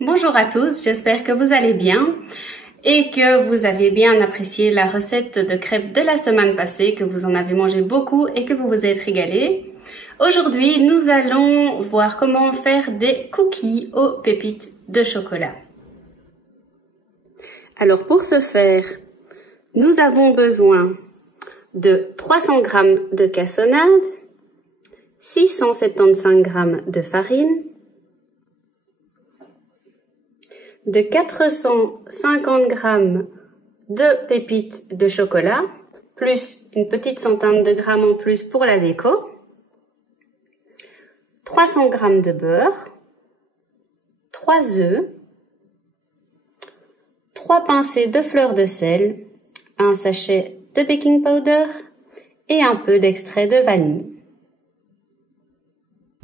Bonjour à tous, j'espère que vous allez bien et que vous avez bien apprécié la recette de crêpes de la semaine passée, que vous en avez mangé beaucoup et que vous vous êtes régalés. Aujourd'hui, nous allons voir comment faire des cookies aux pépites de chocolat. Alors pour ce faire, nous avons besoin de 300 g de cassonade, 675 g de farine, de 450 g de pépites de chocolat, plus une petite centaine de grammes en plus pour la déco, 300 g de beurre, 3 œufs, 3 pincées de fleur de sel, un sachet de baking powder et un peu d'extrait de vanille.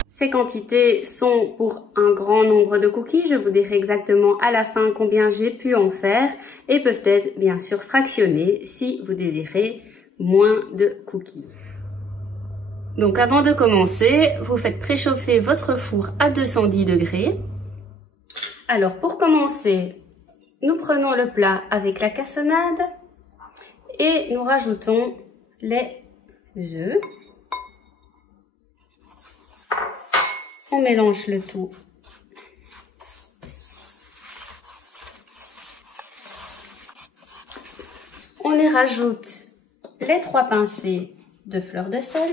Ces quantités sont pour un grand nombre de cookies. Je vous dirai exactement à la fin combien j'ai pu en faire et peuvent être bien sûr fractionnés si vous désirez moins de cookies. Donc avant de commencer, vous faites préchauffer votre four à 210 degrés. Alors pour commencer, nous prenons le plat avec la cassonade et nous rajoutons les œufs. On mélange le tout. On y rajoute les 3 pincées de fleur de sel.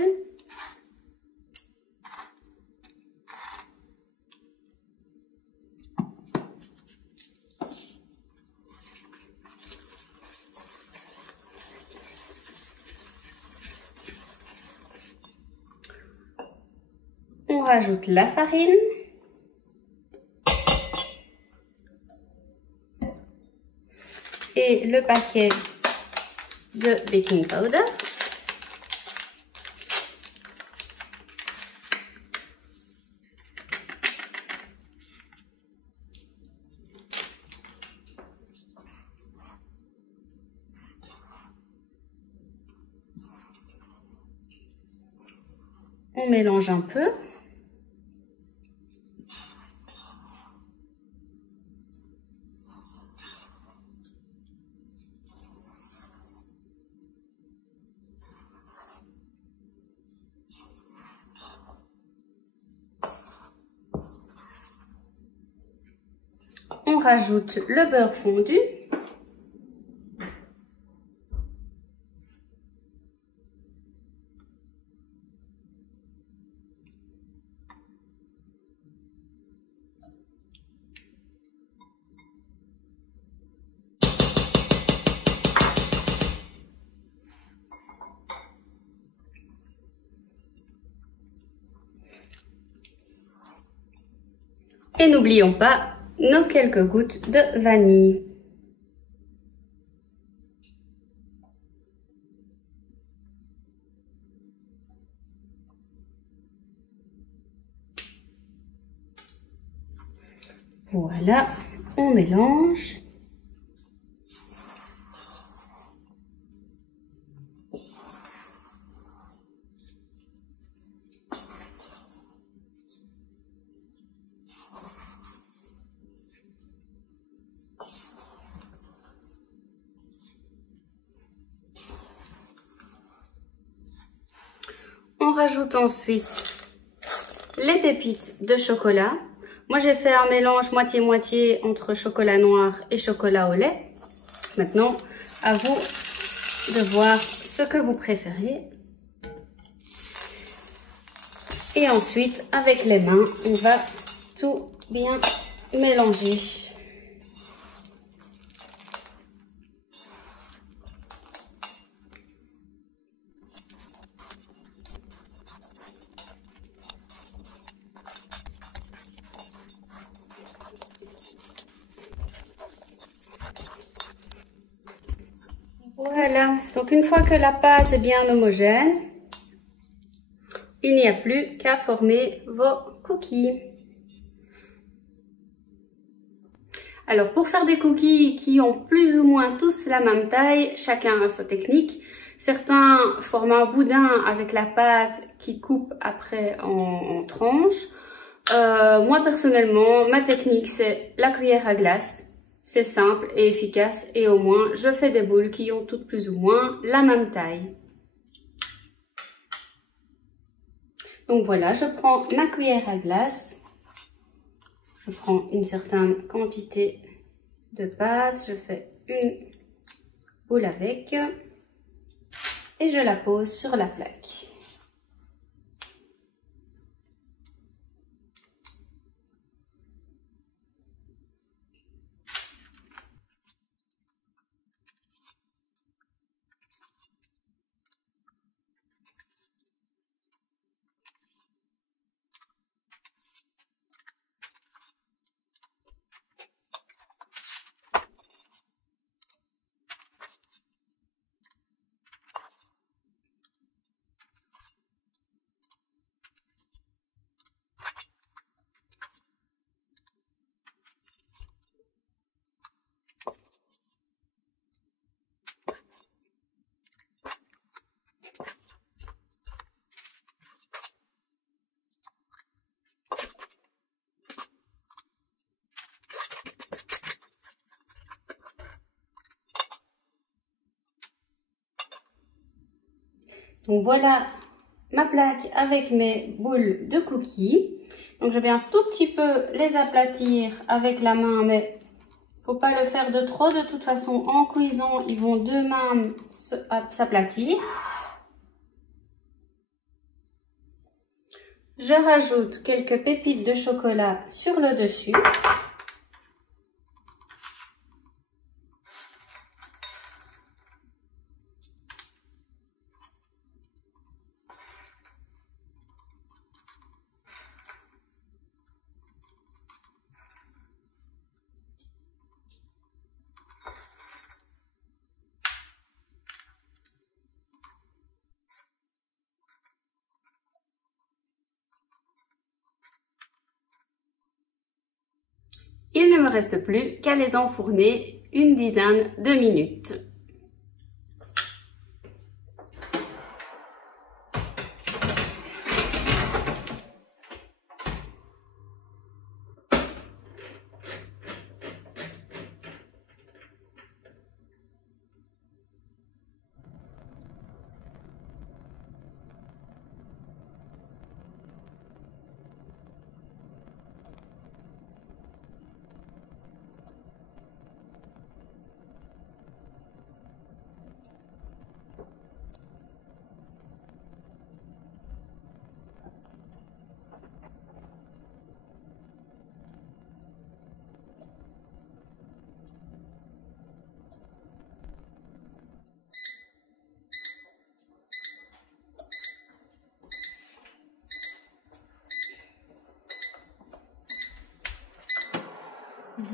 On rajoute la farine. Et le paquet de baking powder. On mélange un peu. On rajoute le beurre fondu. Et n'oublions pas nos quelques gouttes de vanille. Voilà, on mélange. On rajoute ensuite les pépites de chocolat. Moi, j'ai fait un mélange moitié-moitié entre chocolat noir et chocolat au lait. Maintenant, à vous de voir ce que vous préférez. Et ensuite, avec les mains, on va tout bien mélanger. Voilà, donc une fois que la pâte est bien homogène, il n'y a plus qu'à former vos cookies. Alors pour faire des cookies qui ont plus ou moins tous la même taille, chacun a sa technique. Certains forment un boudin avec la pâte qui coupe après en tranches. Moi personnellement, ma technique c'est la cuillère à glace. C'est simple et efficace et au moins je fais des boules qui ont toutes plus ou moins la même taille. Donc voilà, je prends ma cuillère à glace. Je prends une certaine quantité de pâte. Je fais une boule avec et je la pose sur la plaque. Donc voilà ma plaque avec mes boules de cookies. Donc je vais un tout petit peu les aplatir avec la main, mais faut pas le faire de trop. De toute façon, en cuisant, ils vont d'eux-mêmes s'aplatir. Je rajoute quelques pépites de chocolat sur le dessus. Il ne me reste plus qu'à les enfourner une dizaine de minutes.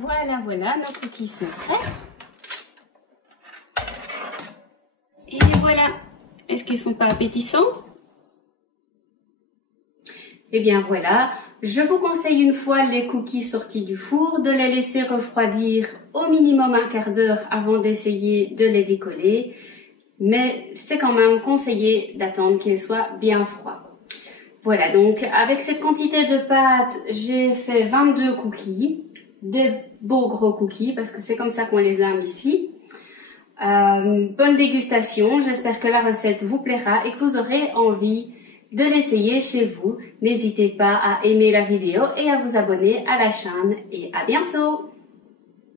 Voilà, nos cookies sont prêts. Et voilà, est-ce qu'ils sont pas appétissants? Eh bien voilà, je vous conseille une fois les cookies sortis du four de les laisser refroidir au minimum un quart d'heure avant d'essayer de les décoller. Mais c'est quand même conseillé d'attendre qu'ils soient bien froids. Voilà, donc avec cette quantité de pâte, j'ai fait 22 cookies. Des beaux gros cookies parce que c'est comme ça qu'on les aime ici. Bonne dégustation, j'espère que la recette vous plaira et que vous aurez envie de l'essayer chez vous. N'hésitez pas à aimer la vidéo et à vous abonner à la chaîne et à bientôt.